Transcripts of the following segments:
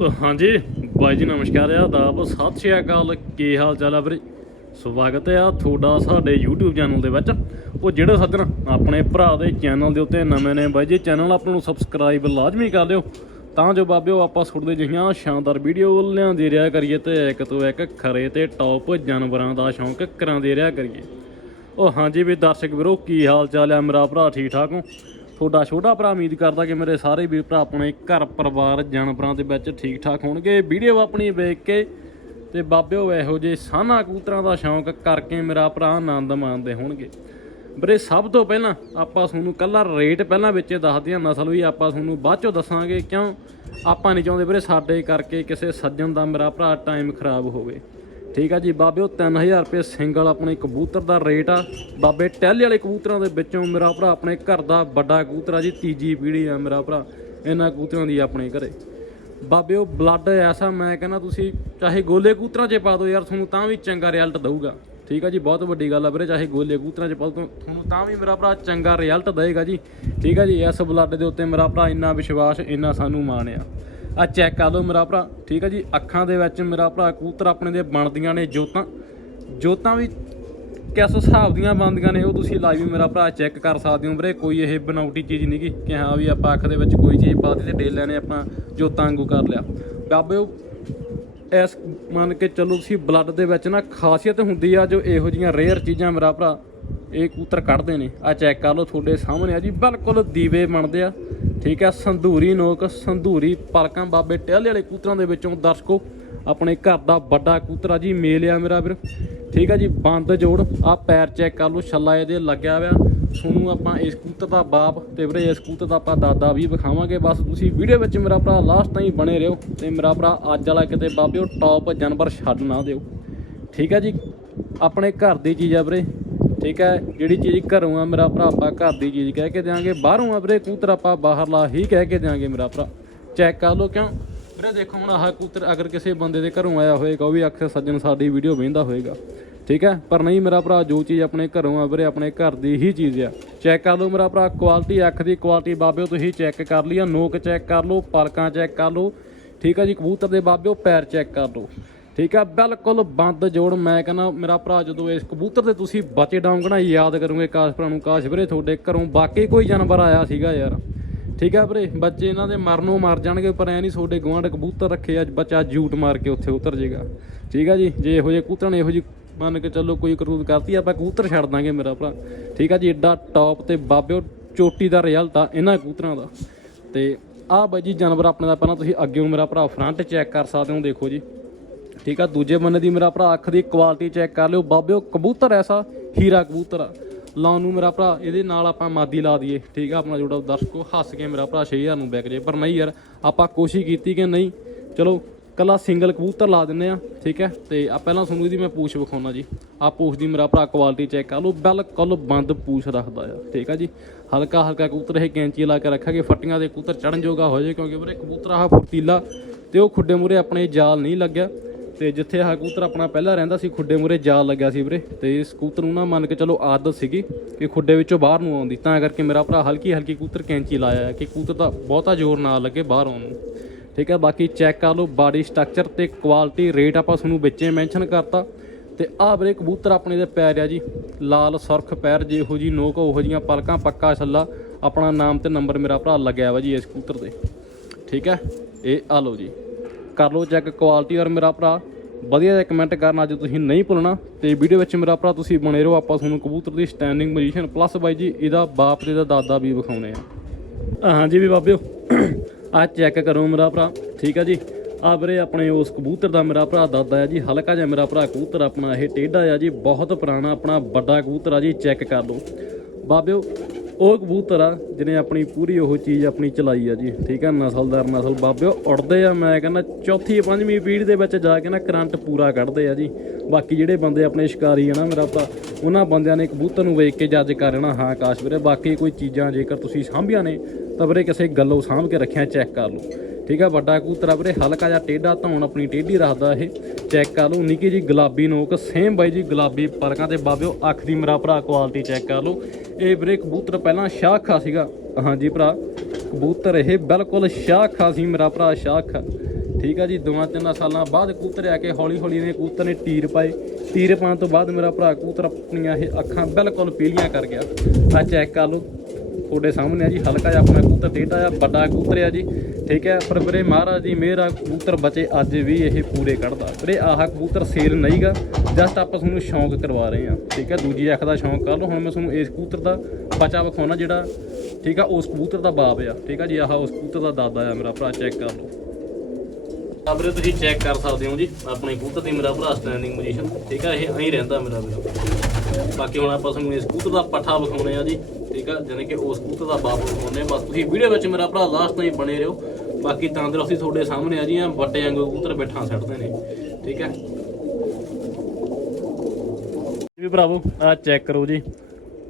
ਹਾਂਜੀ, ਬਾਈ ਜੀ ਨਮਸਕਾਰ ਆਦਾਬ ਸਤਿ ਸ਼੍ਰੀ ਅਕਾਲ, ਕੀ ਹਾਲ ਚਾਲ ਆ ਵੀਰੇ? ਸਵਾਗਤ ਆ ਤੁਹਾਡਾ ਸਾਡੇ YouTube ਚੈਨਲ ਦੇ ਵਿੱਚ। ਉਹ ਜਿਹੜੇ ਸੱਜਣ ਆਪਣੇ ਭਰਾ ਦੇ ਚੈਨਲ ਦੇ ਉੱਤੇ ਨਵੇਂ ਨੇ, ਬਾਈ ਜੀ ਚੈਨਲ ਆਪਾਂ ਨੂੰ ਸਬਸਕ੍ਰਾਈਬ ਲਾਜ਼ਮੀ ਕਰ ਲਿਓ ਤਾਂ ਜੋ ਬਾਬਿਓ ਆਪਾਂ ਛੁੱਟਦੇ ਜਿਹੀਆਂ ਸ਼ਾਨਦਾਰ ਵੀਡੀਓ ਲਿਆਂਦੇ ਰਿਹਾ ਕਰੀਏ ਤੇ ਇੱਕ ਤੋਂ ਇੱਕ ਖਰੇ ਤੇ ਟੌਪ ਜਾਨਵਰਾਂ ਦਾ ਸ਼ੌਂਕ ਕਰਾਉਂਦੇ ਰਿਹਾ ਕਰੀਏ। ਉਹ ਹਾਂਜੀ ਵੀ ਦਰਸ਼ਕ ਵੀਰੋ, ਕੀ ਹਾਲ ਚਾਲ ਆ? ਮੇਰਾ ਭਰਾ ਠੀਕ ਠਾਕ ਹੋ? ਤੁਹਾਡਾ ਛੋਟਾ ਭਰਾ ਉਮੀਦ ਕਰਦਾ ਕਿ ਮੇਰੇ ਸਾਰੇ ਵੀਰ ਭਰਾ ਆਪਣੇ ਘਰ, ਪਰਿਵਾਰ ਜਾਨਵਰਾਂ ਦੇ ਵਿੱਚ ਠੀਕ ਠਾਕ ਹੋਣਗੇ। ਵੀਡੀਓ ਆਪਣੀ ਵੇਖ ਕੇ ਤੇ ਬਾਬਿਓ ਇਹੋ ਜਿਹੇ ਸਾਨਾ ਕੂਤਰਾਂ ਦਾ ਸ਼ੌਂਕ ਕਰਕੇ ਮੇਰਾ ਭਰਾ ਆਨੰਦ ਮਾਣਦੇ ਹੋਣਗੇ। ਵੀਰੇ, ਸਭ ਤੋਂ ਪਹਿਲਾਂ ਆਪਾਂ ਤੁਹਾਨੂੰ ਕੱਲਾ ਰੇਟ ਪਹਿਲਾਂ ਵਿੱਚ ਦੱਸਦੇ ਹਾਂ, ਨਸਲ ਵੀ ਆਪਾਂ ਤੁਹਾਨੂੰ ਬਾਅਦ ਚੋਂ ਦੱਸਾਂਗੇ। ਕਿਉਂ? ਆਪਾਂ ਨਹੀਂ ਚਾਹੁੰਦੇ ਵੀਰੇ ਸਾਡੇ ਕਰਕੇ ਕਿਸੇ ਸੱਜਣ ਦਾ ਮੇਰਾ ਭਰਾ ਟਾਈਮ ਖਰਾਬ ਹੋਵੇ। ਠੀਕ ਆ ਜੀ, ਬਾਬਿਓ 3000 ਰੁਪਏ ਸਿੰਗਲ ਆਪਣੇ ਕਬੂਤਰ ਦਾ ਰੇਟ ਆ। ਬਾਬੇ ਟੈਲੇ ਵਾਲੇ ਕਬੂਤਰਾਂ ਦੇ ਵਿੱਚੋਂ ਮੇਰਾ ਭਰਾ ਆਪਣੇ ਘਰ ਦਾ ਵੱਡਾ ਕਬੂਤਰ ਆ ਜੀ, ਤੀਜੀ ਪੀੜ੍ਹੀ ਆ ਮੇਰਾ ਭਰਾ, ਇਹਨਾਂ ਕਬੂਤਰਾਂ ਦੀ ਆਪਣੇ ਘਰੇ। ਉਹ ਬਲੱਡ ਐਸਾ, ਮੈਂ ਕਹਿੰਦਾ ਤੁਸੀਂ ਚਾਹੇ ਗੋਲੇ ਕੂਤਰਾਂ 'ਚ ਪਾ ਦਿਓ ਯਾਰ, ਤੁਹਾਨੂੰ ਤਾਂ ਵੀ ਚੰਗਾ ਰਿਜ਼ਲਟ ਦਊਗਾ। ਠੀਕ ਆ ਜੀ, ਬਹੁਤ ਵੱਡੀ ਗੱਲ ਆ ਵੀਰੇ, ਚਾਹੇ ਗੋਲੇ ਕੂਤਰਾਂ 'ਚ ਪਾ ਦਿਓ, ਤੁਹਾਨੂੰ ਤਾਂ ਵੀ ਮੇਰਾ ਭਰਾ ਚੰਗਾ ਰਿਜ਼ਲਟ ਦੇਗਾ ਜੀ। ਠੀਕ ਆ ਜੀ, ਇਸ ਬਲੱਡ ਦੇ ਉੱਤੇ ਮੇਰਾ ਭਰਾ ਇੰਨਾ ਵਿਸ਼ਵਾਸ, ਇੰਨਾ ਸਾਨੂੰ ਮਾਣ ਆ। ਆ ਚੈੱਕ ਕਰ ਲਓ ਮੇਰਾ ਭਰਾ, ਠੀਕ ਆ ਜੀ? ਅੱਖਾਂ ਦੇ ਵਿੱਚ ਮੇਰਾ ਭਰਾ ਕਬੂਤਰ ਆਪਣੇ ਦੇ ਬਣਦੀਆਂ ਨੇ ਜੋਤਾਂ। ਜੋਤਾਂ ਵੀ ਕਿਸ ਹਿਸਾਬ ਦੀਆਂ ਬਣਦੀਆਂ ਨੇ ਉਹ ਤੁਸੀਂ ਲਾਈਵ ਮੇਰਾ ਭਰਾ ਚੈੱਕ ਕਰ ਸਕਦੇ ਹੋ ਵੀਰੇ, ਕੋਈ ਇਹ ਬਣਾਉਟੀ ਚੀਜ਼ ਨਹੀਂ ਗੀ ਕਿ ਹਾਂ ਵੀ ਆਪਾਂ ਅੱਖ ਦੇ ਵਿੱਚ ਕੋਈ ਚੀਜ਼ ਪਾ ਦਿੱਤੀ ਤੇ ਡੇਲਿਆਂ ਨੇ ਆਪਾਂ ਜੋਤਾਂ ਵਾਂਗੂ ਕਰ ਲਿਆ। ਬਾਬੇ ਉਹ ਐਸ ਮੰਨ ਕੇ ਚੱਲੋ ਤੁਸੀਂ ਬਲੱਡ ਦੇ ਵਿੱਚ ਨਾ ਖਾਸੀਅਤ ਹੁੰਦੀ ਆ, ਜੋ ਇਹੋ ਜੀਆਂ ਰੇਅਰ ਚੀਜ਼ਾਂ ਮੇਰਾ ਭਰਾ, ਇਹ ਕੂਤਰ ਕੱਢਦੇ ਨੇ। ਆ ਚੈੱਕ ਕਰ ਲਓ, ਤੁਹਾਡੇ ਸਾਹਮਣੇ ਆ ਜੀ, ਬਿਲਕੁਲ ਦੀਵੇ ਬਣਦੇ ਆ। ਠੀਕ ਹੈ, ਸੰਧੂਰੀ ਨੋਕ, ਸੰਧੂਰੀ ਪਲਕਾਂ ਬਾਬੇ ਟਹਿਲੇ ਵਾਲੇ ਕੂਤਰਾਂ ਦੇ ਵਿੱਚੋਂ ਦਰਸ਼ਕੋ, ਆਪਣੇ ਘਰ ਦਾ ਵੱਡਾ ਕੂਤਰਾ ਜੀ, ਮੇਲ ਆ ਮੇਰਾ ਵੀਰ। ਠੀਕ ਹੈ ਜੀ, ਬੰਦ ਜੋੜ ਆ ਪੈਰ ਚੈੱਕ ਕਰ ਲਓ, ਛੱਲਾ ਇਹਦੇ ਲੱਗਿਆ ਹੋਇਆ। ਤੁਹਾਨੂੰ ਆਪਾਂ ਇਸ ਕੂਤਰ ਦਾ ਬਾਪ ਤੇ ਵੀਰੇ ਇਸ ਕਬੂਤਰ ਦਾ ਆਪਾਂ ਦਾਦਾ ਵੀ ਵਿਖਾਵਾਂਗੇ। ਬਸ ਤੁਸੀਂ ਵੀਡੀਓ ਵਿੱਚ ਮੇਰਾ ਭਰਾ ਲਾਸਟ ਤਾਈਂ ਬਣੇ ਰਹੋ ਤੇ ਮੇਰਾ ਭਰਾ ਅੱਜ ਵਾਲਾ ਕਿਤੇ ਬਾਬਿਓ ਟੌਪ ਜਾਨਵਰ ਛੱਡ ਨਾ ਦਿਓ। ਠੀਕ ਹੈ ਜੀ, ਆਪਣੇ ਘਰ ਦੀ ਚੀਜ਼ ਆ ਵੀਰੇ। ਠੀਕ ਹੈ? ਜਿਹੜੀ ਚੀਜ਼ ਘਰੋਂ ਆ, ਮੇਰਾ ਭਰਾ ਆਪਾਂ ਘਰ ਦੀ ਚੀਜ਼ ਕਹਿ ਕੇ ਦਿਆਂਗੇ। ਬਾਹਰੋਂ ਆ ਵੀਰੇ ਕਬੂਤਰ ਆਪਾਂ ਬਾਹਰਲਾ ਹੀ ਕਹਿ ਕੇ ਦਿਆਂਗੇ ਮੇਰਾ ਭਰਾ। ਚੈੱਕ ਕਰ ਲਓ ਕਿਉਂ? ਵੀਰੇ ਦੇਖੋ ਹੁਣ ਆਹ ਕੂਤਰ ਅਗਰ ਕਿਸੇ ਬੰਦੇ ਦੇ ਘਰੋਂ ਆਇਆ ਹੋਏਗਾ, ਉਹ ਵੀ ਅਕਸਰ ਸੱਜਣ ਸਾਡੀ ਵੀਡੀਓ ਵੇਖਦਾ ਹੋਏਗਾ। ਠੀਕ ਹੈ? ਪਰ ਨਹੀਂ, ਮੇਰਾ ਭਰਾ ਜੋ ਚੀਜ਼ ਆਪਣੇ ਘਰੋਂ ਆ ਵੀਰੇ, ਆਪਣੇ ਘਰ ਦੀ ਹੀ ਚੀਜ਼ ਆ। ਚੈੱਕ ਕਰ ਲਓ ਮੇਰਾ ਭਰਾ ਕੁਆਲਿਟੀ ਅੱਖ ਦੀ ਕੁਆਲਿਟੀ ਬਾਬਿਓ, ਤੁਸੀਂ ਚੈੱਕ ਕਰ ਲਈ ਆ ਨੋਕ ਚੈੱਕ ਕਰ ਲਓ, ਪਲਕਾਂ ਚੈੱਕ ਕਰ ਲਓ। ਠੀਕ ਆ ਜੀ, ਕਬੂਤਰ ਦੇ ਬਾਬਿਓ, ਪੈਰ ਚੈੱਕ ਕਰ ਲਓ। ਠੀਕ ਆ, ਬਿਲਕੁਲ ਬੰਦ ਜੋੜ। ਮੈਂ ਕਹਿੰਦਾ ਮੇਰਾ ਭਰਾ ਜਦੋਂ ਇਸ ਕਬੂਤਰ ਦੇ ਤੁਸੀਂ ਬਚੇ ਡਾਉਂਗਣਾ ਯਾਦ ਕਰੋਗੇ ਕਾਸ਼ ਭਰਾ ਨੂੰ, ਕਾਸ਼ ਵੀਰੇ ਤੁਹਾਡੇ ਘਰੋਂ ਬਾਕੀ ਕੋਈ ਜਾਨਵਰ ਆਇਆ ਸੀਗਾ ਯਾਰ। ਠੀਕ ਆ ਵੀਰੇ, ਬੱਚੇ ਇਹਨਾਂ ਦੇ ਮਰਨੋਂ ਮਰ ਜਾਣਗੇ, ਪਰ ਐ ਨਹੀਂ ਤੁਹਾਡੇ ਗਵਾਂਢ ਕਬੂਤਰ ਰੱਖੇ ਅੱਜ ਬੱਚਾ ਜੂਟ ਮਾਰ ਕੇ ਉੱਥੇ ਉਤਰ ਜੇਗਾ। ਠੀਕ ਆ ਜੀ, ਜੇ ਇਹੋ ਜਿਹੇ ਕਬੂਤਰਾਂ ਨੇ, ਇਹੋ ਜਿਹੀ ਮੰਨ ਕੇ ਚੱਲੋ ਕੋਈ ਕਰੂਤ ਕਰਤੀ, ਆਪਾਂ ਕਬੂਤਰ ਛੱਡ ਦਾਂਗੇ ਮੇਰਾ ਭਰਾ। ਠੀਕ ਆ ਜੀ ਐਡਾ ਟੌਪ ਤੇ ਬਾਬਿਓ ਚੋਟੀ ਦਾ ਰਿਜ਼ਲਟ ਆ ਇਹਨਾਂ ਕਬੂਤਰਾਂ ਦਾ। ਤੇ ਆਹ ਬਾਈ ਜੀ, ਜਾਨਵਰ ਆਪਣੇ ਦਾ ਪਹਿਲਾਂ ਤੁਸੀਂ ਅੱਗੇ ਮੇਰਾ ਭਰਾ ਫਰੰਟ ਚੈੱਕ ਕਰ ਸਕਦੇ ਹੋ, ਦੇਖੋ ਜੀ। ਠੀਕ ਆ, ਦੂਜੇ ਬੰਨੇ ਦੀ ਮੇਰਾ ਭਰਾ ਅੱਖ ਦੀ ਕੁਆਲਿਟੀ ਚੈੱਕ ਕਰ ਲਿਓ। ਬਾਬਿਓ ਕਬੂਤਰ ਐਸਾ, ਹੀਰਾ ਕਬੂਤਰ ਆ। ਲਾਉਣ ਨੂੰ ਮੇਰਾ ਭਰਾ, ਇਹਦੇ ਨਾਲ ਆਪਾਂ ਮਾਦੀ ਲਾ ਦਈਏ। ਠੀਕ ਆ, ਆਪਣਾ ਜੋੜਾ ਦਰਸ਼ਕੋ, ਹੱਸ ਕੇ ਮੇਰਾ ਭਰਾ 6000 ਨੂੰ ਵਿਕ ਜੇ। ਪਰ ਨਹੀਂ ਯਾਰ, ਆਪਾਂ ਕੋਸ਼ਿਸ਼ ਕੀਤੀ ਕਿ ਨਹੀਂ। ਚਲੋ, ਕੱਲਾ ਸਿੰਗਲ ਕਬੂਤਰ ਲਾ ਦਿੰਨੇ ਆ, ਠੀਕ ਹੈ ਤੇ ਆ ਪਹਿਲਾਂ ਤੁਹਾਨੂੰ ਇਹਦੀ ਮੈਂ ਪੂਛ ਵਿਖਾਉਣਾ ਜੀ। ਆ ਪੂਛ ਦੀ ਮੇਰਾ ਭਰਾ ਕੁਆਲਿਟੀ ਚੈੱਕ ਕਰ ਲਓ। ਬਿਲਕੁਲ ਬੰਦ ਪੂਛ ਰੱਖਦਾ ਆ, ਠੀਕ ਆ ਜੀ। ਹਲਕਾ ਹਲਕਾ ਕਬੂਤਰ ਇਹ ਕੈਂਚੀ ਲਾ ਕੇ ਰੱਖਾਂਗੇ। ਫੱਟੀਆਂ ਦੇ ਕਬੂਤਰ ਚੜਨ ਜੋਗਾ ਹੋ ਜਾਏ, ਕਿਉਂਕਿ ਵੀਰੇ ਕਬੂਤਰ ਆਹ ਫੁਰਤੀਲਾ ਤੇ ਉਹ ਖੁੱਡੇ ਮੂਰੇ ਆਪਣੇ ਜਾਲ ਨਹੀਂ ਲੱਗਿਆ। ਤੇ ਜਿੱਥੇ ਆਹ ਕਬੂਤਰ ਆਪਣਾ ਪਹਿਲਾਂ ਰਹਿੰਦਾ ਸੀ, ਖੁੱਡੇ ਮੂਰੇ ਜਾਲ ਲੱਗਿਆ ਸੀ ਵੀਰੇ। ਤੇ ਇਸ ਕਬੂਤਰ ਨੂੰ ਨਾ ਮੰਨ ਕੇ ਚਲੋ ਆਦਤ ਸੀਗੀ ਕਿ ਖੁੱਡੇ ਵਿੱਚੋਂ ਬਾਹਰ ਨੂੰ ਆਉਂਦੀ। ਤਾਂ ਕਰਕੇ ਮੇਰਾ ਭਰਾ ਹਲਕੀ ਹਲਕੀ ਕਬੂਤਰ ਕੈਂਚੀ ਲਾਇਆ ਹੈ ਕਿ ਕਬੂਤਰ ਦਾ ਬਹੁਤਾ ਜ਼ੋਰ ਨਾ ਲੱਗੇ ਬਾਹਰ ਆਉਣ ਨੂੰ। ਠੀਕ ਹੈ, ਬਾਕੀ ਚੈੱਕ ਕਰ ਲਓ ਬਾਡੀ ਸਟਰਕਚਰ ਤੇ ਕੁਆਲਿਟੀ ਰੇਟ ਆਪਾਂ ਤੁਹਾਨੂੰ ਵਿੱਚੇ ਮੈਂਸ਼ਨ ਕਰਤਾ। ਤੇ ਆਹ ਵੀਰੇ ਕਬੂਤਰ ਆਪਣੇ ਦੇ ਪੈਰ ਆ ਜੀ, ਲਾਲ ਸੁਰਖ ਪੈਰ ਜਿਹੋ ਜੀ ਨੋਕ ਉਹੋ ਜੀਆਂ ਪਲਕਾਂ, ਪੱਕਾ ਛੱਲਾ। ਆਪਣਾ ਨਾਮ ਤੇ ਨੰਬਰ ਮੇਰਾ ਭਰਾ ਲੱਗਿਆ ਵਾ ਜੀ ਇਸ ਕਬੂਤਰ 'ਤੇ। ਠੀਕ ਹੈ, ਇਹ ਆ ਲਓ ਜੀ। ਕਰ ਲਓ ਚੈੱਕ ਕੁਆਲਿਟੀ ਔਰ ਮੇਰਾ ਭਰਾ ਵਧੀਆ ਜਿਹਾ ਕਮੈਂਟ ਕਰਨਾ ਅੱਜ ਤੁਸੀਂ ਨਹੀਂ ਭੁੱਲਣਾ। ਤੇ ਵੀਡੀਓ ਵਿੱਚ ਮੇਰਾ ਭਰਾ, ਤੁਸੀਂ ਬਣੇ ਰਹੋ, ਆਪਾਂ ਤੁਹਾਨੂੰ ਕਬੂਤਰ ਦੀ ਸਟੈਂਡਿੰਗ ਪੋਜੀਸ਼ਨ ਪਲੱਸ ਬਾਈ ਜੀ, ਇਹਦਾ ਬਾਪ ਤੇ ਇਹਦਾ ਦਾਦਾ ਵੀ ਵਿਖਾਉਣੇ ਆ। ਹਾਂਜੀ ਵੀ ਬਾਬਿਓ ਆ ਚੈੱਕ ਕਰੋ ਮੇਰਾ ਭਰਾ, ਠੀਕ ਆ ਜੀ? ਆ ਵੀਰੇ ਆਪਣੇ ਉਸ ਕਬੂਤਰ ਦਾ ਮੇਰਾ ਭਰਾ ਦਾਦਾ ਆ ਜੀ, ਹਲਕਾ ਜਿਹਾ ਮੇਰਾ ਭਰਾ ਕਬੂਤਰ ਆਪਣਾ, ਇਹ ਟੇਢਾ ਆ ਜੀ, ਬਹੁਤ ਪੁਰਾਣਾ ਆਪਣਾ ਵੱਡਾ ਕਬੂਤਰ ਆ ਜੀ ਚੈੱਕ ਕਰ ਲਓ। ਬਾਬਿਓ ਉਹ ਕਬੂਤਰ ਆ, ਜਿਹਨੇ ਆਪਣੀ ਪੂਰੀ ਉਹ ਚੀਜ਼ ਆਪਣੀ ਚਲਾਈ ਆ ਜੀ। ਠੀਕ ਆ, ਨਸਲਦਾਰ ਨਸਲ ਬਾਬਿਓ, ਉੜਦੇ ਆ, ਮੈਂ ਕਹਿੰਦਾ ਚੌਥੀ, ਪੰਜਵੀਂ ਪੀੜ੍ਹੀ ਦੇ ਵਿੱਚ ਜਾ ਕੇ ਨਾ ਕਰੰਟ ਪੂਰਾ ਕੱਢਦੇ ਆ ਜੀ। ਬਾਕੀ ਜਿਹੜੇ ਬੰਦੇ ਆਪਣੇ ਸ਼ਿਕਾਰੀ ਆ ਨਾ ਮੇਰਾ ਭਰਾ ਉਹਨਾਂ ਬੰਦਿਆਂ ਨੇ ਕਬੂਤਰ ਨੂੰ ਵੇਖ ਕੇ ਜੱਜ ਕਰ ਲੈਣਾ, ਹਾਂ ਆਕਾਸ਼ ਵੀਰੇ, ਬਾਕੀ ਕੋਈ ਚੀਜ਼ਾਂ ਜੇਕਰ ਤੁਸੀਂ ਸਾਂਭੀਆਂ ਨੇ ਤਾਂ ਵੀਰੇ ਕਿਸੇ ਗੱਲੋਂ ਸਾਂਭ ਕੇ ਰੱਖਿਆ, ਚੈੱਕ ਕਰ ਲਓ। ਠੀਕ ਆ, ਵੱਡਾ ਕਬੂਤਰ ਆ ਵੀਰੇ, ਹਲਕਾ ਜਿਹਾ ਟੇਢਾ ਧੌਣ ਆਪਣੀ ਟੇਢੀ ਰੱਖਦਾ ਇਹ। ਚੈੱਕ ਕਰ ਲਓ, ਨਿੱਕੀ ਜੀ ਗੁਲਾਬੀ ਨੋਕ, ਸੇਮ ਬਾਈ ਜੀ ਗੁਲਾਬੀ ਪਲਕਾਂ ਤੇ ਬਾਬਿਓ, ਅੱਖ ਦੀ ਮੇਰਾ ਭਰਾ ਕੁਆਲਿਟੀ ਚੈੱਕ ਕਰ ਲਓ। ਇਹ ਵੀਰੇ ਕਬੂਤਰ ਪਹਿਲਾਂ ਸ਼ਾਖਾ ਸੀਗਾ। ਹਾਂਜੀ ਭਰਾ, ਕਬੂਤਰ ਇਹ ਬਿਲਕੁਲ ਸ਼ਾਖਾ ਸੀ, ਮੇਰਾ ਭਰਾ ਸ਼ਾਖਾ। ਠੀਕ ਆ ਜੀ, ਦੋਵਾਂ ਤਿੰਨਾਂ ਸਾਲਾਂ ਬਾਅਦ ਕਬੂਤਰ ਆ ਕੇ ਹੌਲੀ ਹੌਲੀ ਨੇ ਕਬੂਤਰ ਨੇ ਟੀਰ ਪਾਏ। ਟੀਰ ਪਾਉਣ ਤੋਂ ਬਾਅਦ ਮੇਰਾ ਭਰਾ ਕਬੂਤਰ ਆਪਣੀਆਂ ਇਹ ਅੱਖਾਂ ਬਿਲਕੁਲ ਪੀਲੀਆਂ ਕਰ ਗਿਆ। ਆ ਚੈੱਕ ਕਰ ਲਓ ਤੁਹਾਡੇ ਸਾਹਮਣੇ ਆ ਜੀ, ਹਲਕਾ ਜਿਹਾ ਆਪਣਾ ਕਬੂਤਰ, ਟੇਢਾ ਆ ਵੱਡਾ ਕਬੂਤਰ ਆ ਜੀ। ਠੀਕ ਹੈ, ਪਰ ਵੀਰੇ ਮਹਾਰਾਜ ਜੀ, ਮੇਰਾ ਕਬੂਤਰ ਬਚੇ, ਅੱਜ ਵੀ ਇਹ ਪੂਰੇ ਕੱਢਦਾ। ਵੀਰੇ ਆਹ ਕਬੂਤਰ ਸੇਲ ਨਹੀਂਗਾ, ਜਸਟ ਆਪਾਂ ਤੁਹਾਨੂੰ ਸ਼ੌਂਕ ਕਰਵਾ ਰਹੇ ਆ ਠੀਕ ਹੈ, ਦੂਜੀ ਅੱਖ ਦਾ ਸ਼ੌਂਕ ਕਰ ਲਓ, ਹੁਣ ਮੈਂ ਤੁਹਾਨੂੰ ਇਸ ਕਬੂਤਰ ਦਾ ਬਚਾ ਵਿਖਾਉਣਾ ਜਿਹੜਾ, ਠੀਕ ਆ, ਉਸ ਕਬੂਤਰ ਦਾ ਬਾਪ ਆ। ਠੀਕ ਆ ਜੀ, ਆਹ ਉਸ ਕਬੂਤਰ ਦਾ ਦਾਦਾ ਆ, ਮੇਰਾ ਭਰਾ ਚੈੱਕ ਕਰ ਲਓ। ਆ ਤੁਸੀਂ ਚੈੱਕ ਕਰ ਸਕਦੇ ਹੋ ਜੀ, ਆਪਣੇ ਕਬੂਤਰ ਦੀ ਮੇਰਾ ਭਰਾ ਸਟੈਂਡਿੰਗ ਪੋਜੀਸ਼ਨ ਠੀਕ ਆ, ਇਹ ਐਂ ਰਹਿੰਦਾ ਮੇਰਾ ਵੀਰਾ। ਬਾਕੀ ਹੁਣ ਆਪਾਂ ਤੁਹਾਨੂੰ ਇਸ ਕਬੂਤਰ ਦਾ ਪੱਠਾ ਵਿਖਾਉਣੇ ਆ ਜੀ, ਠੀਕ ਆ? ਜਾਨੀ ਕਿ ਉਸ ਕਬੂਤਰ ਦਾ ਬਾਪ ਵਿਖਾਉਣੇ ਬਸ ਤੁਸੀਂ ਵੀਡੀਓ ਵਿੱਚ ਮੇਰਾ ਭਰਾ ਲਾਸਟ ਤਾਈਂ ਬਣੇ ਰਹੋ। ਬਾਕੀ ਤੰਦਰੁਸਤੀ ਤੁਹਾਡੇ ਸਾਹਮਣੇ ਆ ਜੀ ਆ ਵੱਡੇ ਵਾਂਗੂ ਕਬੂਤਰ ਬੈਠਾ ਛੱਡਦੇ ਨੇ, ਠੀਕ ਹੈ ਵੀ ਭਰਾਵੋ ਆ ਚੈੱਕ ਕਰੋ ਜੀ।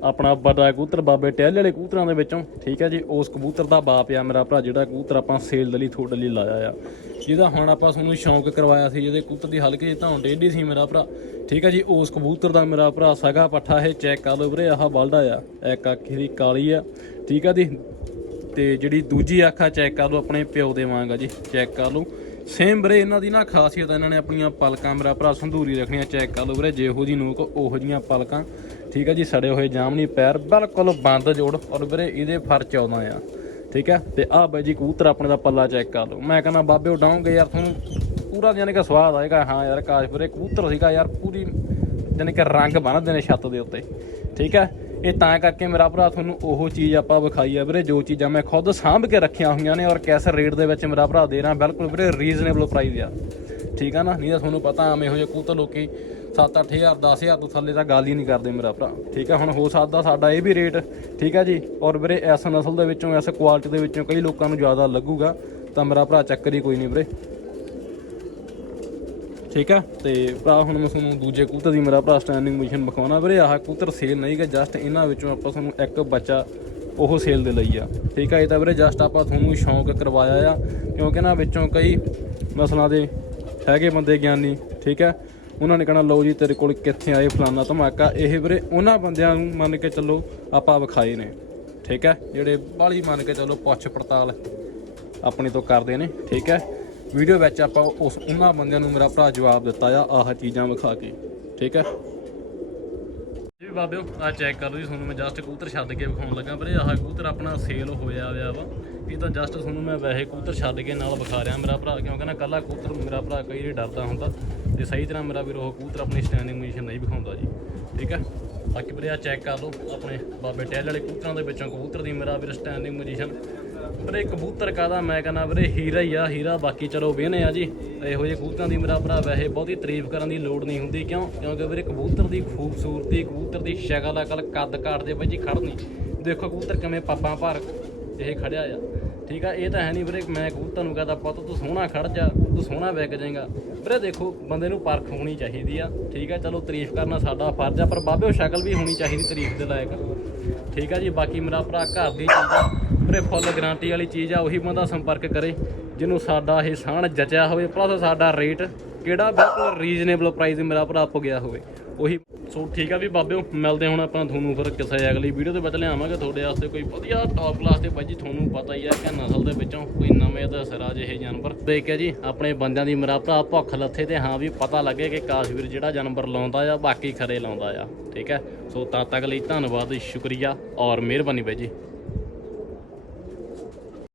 ਆਪਣਾ ਵੱਡਾ ਕਬੂਤਰ, ਬਾਬੇ ਟਹਿਲ ਵਾਲੇ ਕਬੂਤਰਾਂ ਦੇ ਵਿੱਚੋਂ। ਠੀਕ ਹੈ ਜੀ, ਉਸ ਕਬੂਤਰ ਦਾ ਬਾਪ ਆ ਮੇਰਾ ਭਰਾ, ਜਿਹੜਾ ਕਬੂਤਰ ਆਪਾਂ ਸੇਲ ਦੇ ਲਈ ਤੁਹਾਡੇ ਲਈ ਲਾਇਆ ਆ। ਜਿਹਦਾ ਹੁਣ ਆਪਾਂ ਤੁਹਾਨੂੰ ਸ਼ੌਂਕ ਕਰਵਾਇਆ ਸੀ, ਜਿਹਦੇ ਕਬੂਤਰ ਦੀ ਹਲਕੇ ਜਿਹੀ ਧੌਣ ਡੇਢੀ ਸੀ ਮੇਰਾ ਭਰਾ। ਠੀਕ ਹੈ ਜੀ, ਉਸ ਕਬੂਤਰ ਦਾ ਮੇਰਾ ਭਰਾ ਸਗਾ ਪੱਠਾ ਇਹ ਚੈੱਕ ਕਰ ਲਓ ਵੀਰੇ, ਆਹ ਬਲਡਾ ਆ। ਇੱਕ ਅੱਖ ਦੀ ਕਾਲੀ ਆ। ਠੀਕ ਆ ਜੀ, ਤੇ ਜਿਹੜੀ ਦੂਜੀ ਅੱਖ ਆ, ਚੈੱਕ ਕਰ ਲਓ ਆਪਣੇ ਪਿਓ ਦੇ ਵਾਂਗ ਆ ਜੀ, ਚੈੱਕ ਕਰ ਲਓ। ਸੇਮ ਵੀਰੇ, ਇਹਨਾਂ ਦੀ ਨਾ ਖਾਸੀਅਤ ਇਹਨਾਂ ਨੇ ਆਪਣੀਆਂ ਪਲਕਾਂ ਮੇਰਾ ਭਰਾ ਸੰਧੂਰੀ ਰੱਖਣੀਆਂ, ਚੈੱਕ ਕਰ ਲਓ ਵੀਰੇ, ਜਿਹੋ ਜੀ ਨੂਕ, ਉਹੋ ਜੀਆਂ ਪਲਕਾਂ। ਠੀਕ ਆ ਜੀ, ਸੜੇ ਹੋਏ ਜਾਮਨੀ ਪੈਰ ਬਿਲਕੁਲ ਬੰਦ ਜੋੜ। ਔਰ ਵੀਰੇ, ਇਹਦੇ ਫਰ 14 ਆ ਠੀਕ ਹੈ ਤੇ ਆਹ ਬਾਈ ਜੀ, ਕਬੂਤਰ ਆਪਣੇ ਦਾ ਪੱਲਾ ਚੈੱਕ ਕਰ ਲਓ। ਮੈਂ ਕਹਿੰਦਾ, ਬਾਬੇ ਉਡਾਉਂਗੇ ਯਾਰ, ਤੁਹਾਨੂੰ ਪੂਰਾ ਜਾਨੀ ਕਿ ਸਵਾਦ ਆਏਗਾ। ਹਾਂ ਯਾਰ, ਕਾਸ਼ ਵੀਰੇ, ਕਬੂਤਰ ਸੀਗਾ ਯਾਰ, ਪੂਰੀ ਜਾਨੀ ਕਿ ਰੰਗ ਬੰਨਦੇ ਨੇ ਛੱਤ ਦੇ ਉੱਤੇ। ਠੀਕ ਹੈ ਇਹ ਤਾਂ ਕਰਕੇ ਮੇਰਾ ਭਰਾ, ਤੁਹਾਨੂੰ ਉਹ ਚੀਜ਼ ਆਪਾਂ ਵਿਖਾਈ ਆ ਵੀਰੇ, ਜੋ ਚੀਜ਼ਾਂ ਮੈਂ ਖੁਦ ਸਾਂਭ ਕੇ ਰੱਖੀਆਂ ਹੋਈਆਂ ਨੇ ਔਰ ਕਿਸ ਰੇਟ ਦੇ ਵਿੱਚ ਮੇਰਾ ਭਰਾ ਦੇ ਰਿਹਾ, ਬਿਲਕੁਲ ਵੀਰੇ ਰੀਜ਼ਨੇਬਲ ਪ੍ਰਾਈਸ ਆ। ਠੀਕ ਆ ਨਾ? ਨਹੀਂ ਤਾਂ ਤੁਹਾਨੂੰ ਪਤਾ ਐਵੇਂ ਇਹੋ ਜਿਹੇ ਕਬੂਤਰ ਲੋਕੀ 7-8000 10000 ਤੋਂ ਥੱਲੇ ਤਾਂ ਗੱਲ ਹੀ ਨਹੀਂ ਕਰਦੇ ਮੇਰਾ ਭਰਾ। ਠੀਕ ਆ, ਹੁਣ ਹੋ ਸਕਦਾ ਸਾਡਾ ਇਹ ਵੀ ਰੇਟ, ਠੀਕ ਆ ਜੀ? ਔਰ ਵੀਰੇ, ਇਸ ਨਸਲ ਦੇ ਵਿੱਚੋਂ, ਇਸ ਕੁਆਲਿਟੀ ਦੇ ਵਿੱਚੋਂ ਕਈ ਲੋਕਾਂ ਨੂੰ ਜ਼ਿਆਦਾ ਲੱਗੂਗਾ, ਤਾਂ ਮੇਰਾ ਭਰਾ ਚੱਕਰ ਹੀ ਕੋਈ ਨਹੀਂ ਵੀਰੇ। ਠੀਕ ਆ? ਤੇ ਭਰਾ, ਹੁਣ ਮੈਂ ਤੁਹਾਨੂੰ ਦੂਜੇ ਕਬੂਤਰ ਦੀ ਮੇਰਾ ਭਰਾ ਸਟੈਂਡਿੰਗ ਪੋਜੀਸ਼ਨ ਵਿਖਾਉਣਾ। ਵੀਰੇ, ਆਹ ਕਬੂਤਰ ਸੇਲ ਨਹੀਂ ਗਾ ਜਸਟ ਇਹਨਾਂ ਵਿੱਚੋਂ ਆਪਾਂ ਤੁਹਾਨੂੰ ਇੱਕ ਬੱਚਾ, ਉਹ ਸੇਲ ਦੇ ਲਈ ਆ। ਠੀਕ ਆ, ਇਹ ਤਾਂ ਵੀਰੇ ਜਸਟ ਆਪਾਂ ਤੁਹਾਨੂੰ ਸ਼ੌਂਕ ਕਰਵਾਇਆ ਆ, ਕਿਉਂਕਿ ਨਾ ਵਿੱਚੋਂ ਕਈ ਨਸਲਾਂ ਦੇ ਹੈਗੇ ਬੰਦੇ ਗਿਆਨੀ, ਠੀਕ ਹੈ ਉਹਨਾਂ ਨੇ ਕਹਣਾ, ਲਓ ਜੀ, ਤੇਰੇ ਕੋਲ ਕਿੱਥੇ ਆਏ ਫਲਾਨਾ ਧਮਾਕਾ? ਇਹ ਵੀਰੇ ਉਹਨਾਂ ਬੰਦਿਆਂ ਨੂੰ ਮੰਨ ਕੇ ਚੱਲੋ, ਆਪਾਂ ਵਿਖਾਏ ਨੇ। ਠੀਕ ਹੈ? ਜਿਹੜੇ ਬਾਲੀ ਮੰਨ ਕੇ ਚੱਲੋ, ਪੁੱਛ ਪੜਤਾਲ ਆਪਣੀ ਤੋਂ ਕਰਦੇ ਨੇ। ਠੀਕ ਹੈ? ਵੀਡੀਓ ਵਿੱਚ ਆਪਾਂ ਉਸ ਉਹਨਾਂ ਬੰਦਿਆਂ ਨੂੰ ਮੇਰਾ ਭਰਾ ਜਵਾਬ ਦਿੱਤਾ ਆ, ਆਹ ਚੀਜ਼ਾਂ ਵਿਖਾ ਕੇ। ਠੀਕ ਹੈ? ਜੀ ਬਾਬਿਓ ਆ ਚੈੱਕ ਕਰ ਲਓ ਜੀ, ਤੁਹਾਨੂੰ ਮੈਂ ਜਸਟ ਕਬੂਤਰ ਛੱਡ ਕੇ ਵਿਖਾਉਣ ਲੱਗਾ। ਵੀਰੇ, ਆਹ ਕਬੂਤਰ ਆਪਣਾ ਸੇਲ ਹੋਇਆ ਹੋਇਆ ਵਾ। ਇਹ ਤਾਂ ਜਸਟ ਤੁਹਾਨੂੰ ਮੈਂ ਵੈਸੇ ਕਬੂਤਰ ਛੱਡ ਕੇ ਨਾਲ ਵਿਖਾ ਰਿਹਾ ਮੇਰਾ ਭਰਾ, ਕਿਉਂਕਿ ਨਾ ਕੱਲਾ ਕਬੂਤਰ ਮੇਰਾ ਭਰਾ ਕਈ ਵਾਰੀ ਡਰਦਾ ਹੁੰਦਾ। ਤੇ ਸਹੀ ਤਰ੍ਹਾਂ ਮੇਰਾ ਵੀਰ ਉਹ ਕਬੂਤਰ ਆਪਣੀ ਸਟੈਂਡਿੰਗ ਪੋਜੀਸ਼ਨ ਨਹੀਂ ਵਿਖਾਉਂਦਾ ਜੀ। ਠੀਕ ਹੈ ਬਾਕੀ ਵੀਰੇ ਆ ਚੈੱਕ ਕਰ ਲਓ ਆਪਣੇ ਬਾਬੇ ਟੈਲ ਵਾਲੇ ਕਬੂਤਰਾਂ ਦੇ ਵਿੱਚੋਂ ਕਬੂਤਰ ਦੀ ਮੇਰਾ ਵੀਰ ਸਟੈਂਡਿੰਗ ਪੋਜੀਸ਼ਨ ਵੀਰੇ ਕਬੂਤਰ ਕਾਦਾ ਮੈਂ ਕਹਿੰਦਾ ਵੀਰੇ ਹੀਰਾ ਹੀ ਆ, ਹੀਰਾ ਬਾਕੀ ਚਲੋ ਵੇਹਨੇ ਆ ਜੀ। ਇਹੋ ਜਿਹੇ ਕਬੂਤਰਾਂ ਦੀ ਮੇਰਾ ਭਰਾ ਵੈਸੇ ਬਹੁਤੀ ਤਾਰੀਫ ਕਰਨ ਦੀ ਲੋੜ ਨਹੀਂ ਹੁੰਦੀ ਕਿਉਂ? ਕਿਉਂਕਿ ਵੀਰੇ ਕਬੂਤਰ ਦੀ ਖੂਬਸੂਰਤੀ, ਕਬੂਤਰ ਦੀ ਸ਼ਕਲ, ਅਕਲ ਕੱਦ ਕਾਠ ਦੇ ਬਾਈ ਜੀ ਖੜਨੀ ਦੇਖੋ ਕਬੂਤਰ ਕਿਵੇਂ ਪਾਪਾਂ ਭਰ ਇਹ ਖੜਿਆ ਆ। ਠੀਕ ਆ, ਇਹ ਤਾਂ ਹੈ ਨਹੀਂ ਵੀਰੇ, ਮੈਂ ਕਬੂਤਰ ਨੂੰ ਕਹਦਾ ਪੁੱਤ, ਤੂੰ ਸੋਹਣਾ ਖੜ ਜਾ, ਤੂੰ ਸੋਹਣਾ ਵਿਕ ਜਾਏਗਾ। ਵੀਰੇ ਦੇਖੋ, ਬੰਦੇ ਨੂੰ ਪਰਖ ਹੋਣੀ ਚਾਹੀਦੀ ਆ, ਠੀਕ ਆ, ਚਲੋ ਤਾਰੀਫ ਕਰਨਾ ਸਾਡਾ ਫਰਜ਼ ਆ, ਪਰ ਬਾਬੇ, ਉਹ ਸ਼ਕਲ ਵੀ ਹੋਣੀ ਚਾਹੀਦੀ ਤਾਰੀਫ ਦੇ ਲਾਇਕ। ਠੀਕ ਆ ਜੀ, ਬਾਕੀ ਮੇਰਾ ਭਰਾ ਘਰ ਦੀ ਚੀਜ਼ ਆ, ਵੀਰੇ ਫੁੱਲ ਗਾਰੰਟੀ ਵਾਲੀ ਚੀਜ਼ ਆ, ਉਹੀ ਬੰਦਾ ਸੰਪਰਕ ਕਰੇ, ਜਿਹਨੂੰ ਸਾਡਾ ਇਹ ਸਾਣ ਜਚਿਆ ਹੋਵੇ ਪਲੱਸ ਸਾਡਾ ਰੇਟ ਕਿਹੜਾ ਬਿਲਕੁਲ ਰੀਜ਼ਨੇਬਲ ਪ੍ਰਾਈਸ ਮੇਰਾ ਭਰਾ ਪੁਗਿਆ ਹੋਵੇ, ਉਹੀ ਸੋ ਠੀਕ ਆ ਵੀ ਬਾਬਿਓ, ਮਿਲਦੇ ਹੁਣ ਆਪਾਂ ਤੁਹਾਨੂੰ ਫਿਰ ਕਿਸੇ ਅਗਲੀ ਵੀਡੀਓ ਦੇ ਵਿੱਚ ਲਿਆਵਾਂਗੇ। ਤੁਹਾਡੇ ਵਾਸਤੇ ਕੋਈ ਵਧੀਆ ਟੌਪ ਕਲਾਸ ਦੇ ਬਾਈ ਜੀ ਤੁਹਾਨੂੰ ਪਤਾ ਹੀ ਆ ਕਿ ਨਸਲ ਦੇ ਵਿੱਚੋਂ ਕੋਈ ਨਵੇਂ ਦਾ ਸਿਰਾ ਜਿਹੇ ਜਾਨਵਰ। ਦੇਖ ਕੇ ਜੀ, ਆਪਣੇ ਬੰਦਿਆਂ ਦੀ ਮੇਰਾ ਭਰਾ ਭੁੱਖ ਲੱਥੇ ਤੇ ਹਾਂ ਵੀ ਪਤਾ ਲੱਗੇ ਕਿ ਕਾਸ਼ਵੀਰ ਜਿਹੜਾ ਜਾਨਵਰ ਲਾਉਂਦਾ ਆ, ਬਾਕੀ ਖਰੇ ਲਾਉਂਦਾ ਆ। ਠੀਕ ਹੈ ਸੋ ਤਦ ਤੱਕ ਲਈ ਧੰਨਵਾਦ, ਸ਼ੁਕਰੀਆ ਔਰ ਮਿਹਰਬਾਨੀ ਬਾਈ ਜੀ।